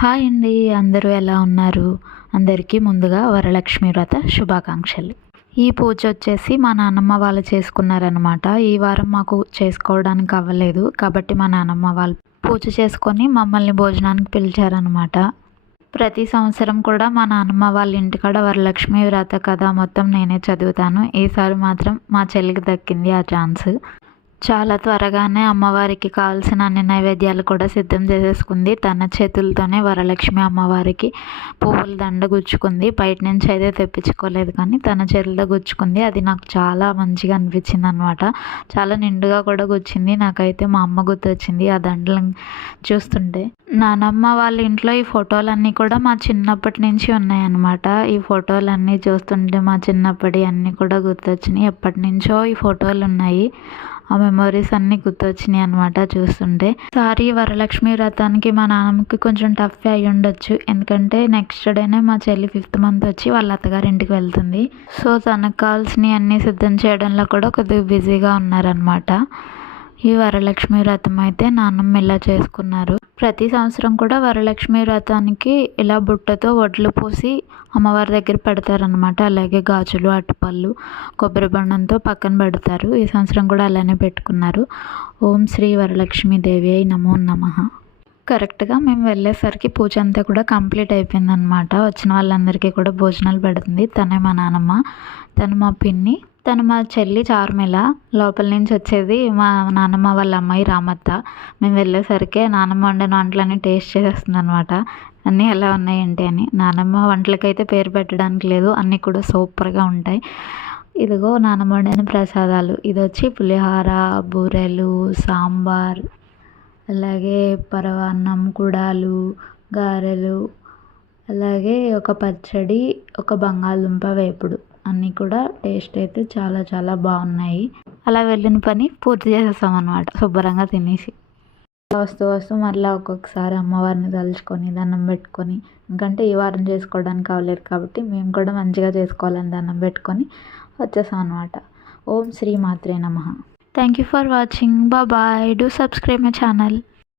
Hi అండి, అందరూ ఎలా ఉన్నారు? అందరికీ ముందుగా వరలక్ష్మి వ్రత శుభాకాంక్షలు. ఈ పూజ వచ్చేసి మా నాన్నమ్మ వాళ్ళు చేసుకున్నారనమాట. ఈ వారం మాకు చేసుకోవడానికి అవ్వలేదు కాబట్టి మా నాన్నమ్మ వాళ్ళు పూజ చేసుకొని మమ్మల్ని భోజనానికి పిలిచారనమాట. ప్రతి సంవత్సరం కూడా మా నాన్నమ్మ వాళ్ళ ఇంటికాడ వరలక్ష్మి వ్రత కథ మొత్తం నేనే చదువుతాను. ఈసారి మాత్రం మా చెల్లికి దక్కింది ఆ ఛాన్స్. చాలా త్వరగానే అమ్మవారికి కావాల్సిన అన్ని నైవేద్యాలు కూడా సిద్ధం చేసేసుకుంది. తన చేతులతోనే వరలక్ష్మి అమ్మవారికి పువ్వుల దండ గుచ్చుకుంది. బయట నుంచి అయితే తెప్పించుకోలేదు, కానీ తన చేతులతో గుచ్చుకుంది. అది నాకు చాలా మంచిగా అనిపించింది అనమాట. చాలా నిండుగా కూడా గుచ్చింది. నాకైతే మా అమ్మ గుర్తొచ్చింది ఆ దండలు చూస్తుంటే. నానమ్మ వాళ్ళ ఇంట్లో ఈ ఫోటోలన్నీ కూడా మా చిన్నప్పటి నుంచి ఉన్నాయన్నమాట. ఈ ఫోటోలన్నీ చూస్తుంటే మా చిన్నప్పటి అన్నీ కూడా గుర్తొచ్చినాయి. ఎప్పటి నుంచో ఈ ఫోటోలు ఉన్నాయి. ఆ మెమొరీస్ అన్నీ గుర్తొచ్చినాయి అనమాట చూస్తుంటే. సారీ వరలక్ష్మి వ్రతానికి మా నాన్నమ్మకి కొంచెం టఫ్ అయి ఉండొచ్చు, ఎందుకంటే నెక్స్ట్ డేనే మా చెల్లి 5th మంత్ వచ్చి వాళ్ళ అత్తగారింటికి వెళ్తుంది. సో తనకు కావాల్సినవి అన్నీ సిద్ధం చేయడంలో కూడా కొద్దిగా బిజీగా ఉన్నారనమాట. ఈ వరలక్ష్మి వ్రతం అయితే నాన్నమ్మ ఇలా చేసుకున్నారు. ప్రతి సంవత్సరం కూడా వరలక్ష్మి వ్రతానికి ఇలా బుట్టతో వడ్లు పోసి అమ్మవారి దగ్గర పెడతారనమాట. అలాగే గాజులు, అరటిపళ్ళు, కొబ్బరి బొండంతో పక్కన పెడతారు. ఈ సంవత్సరం కూడా అలానే పెట్టుకున్నారు. ఓం శ్రీ వరలక్ష్మీదేవి అయి నమో నమః. కరెక్ట్గా మేము వెళ్ళేసరికి పూజ అంతా కూడా కంప్లీట్ అయిపోయిందనమాట. వచ్చిన వాళ్ళందరికీ కూడా భోజనాలు పెడుతుంది. తనే మా నాన్నమ్మ, తను మా పిన్ని, తను మా చెల్లి చార్మిల. లోపల నుంచి వచ్చేది మా నాన్నమ్మ వాళ్ళ అమ్మాయి రామత్త. మేము వెళ్ళేసరికి నాన్నమ్మ వండిన వంటలన్నీ టేస్ట్ చేసేస్తుంది అనమాట. అన్నీ ఎలా ఉన్నాయి ఏంటి అని. నాన్నమ్మ వంటలకైతే పేరు పెట్టడానికి లేదు, అన్నీ కూడా సూపర్గా ఉంటాయి. ఇదిగో నాన్నమ్మ వండిన ప్రసాదాలు. ఇది వచ్చి పులిహోర, బూరెలు, సాంబార్, అలాగే పరమాన్నం, కుడాలు, గారెలు, అలాగే ఒక పచ్చడి, ఒక బంగాళదుంప వేపుడు. అన్నీ కూడా టేస్ట్ అయితే చాలా చాలా బాగున్నాయి. అలా వెళ్ళిన పని పూర్తి చేసేసాం అనమాట శుభ్రంగా తినేసి. వస్తూ వస్తూ మళ్ళీ ఒక్కొక్కసారి అమ్మవారిని తలుచుకొని దండం పెట్టుకొని, ఎందుకంటే ఈ వారం చేసుకోవడానికి అవ్వలేదు కాబట్టి మేము కూడా మంచిగా చేసుకోవాలని దండం పెట్టుకొని వచ్చేసాం అనమాట. ఓం శ్రీ మాత్రే నమః. Thank you for watching. Bye. Do subscribe my channel.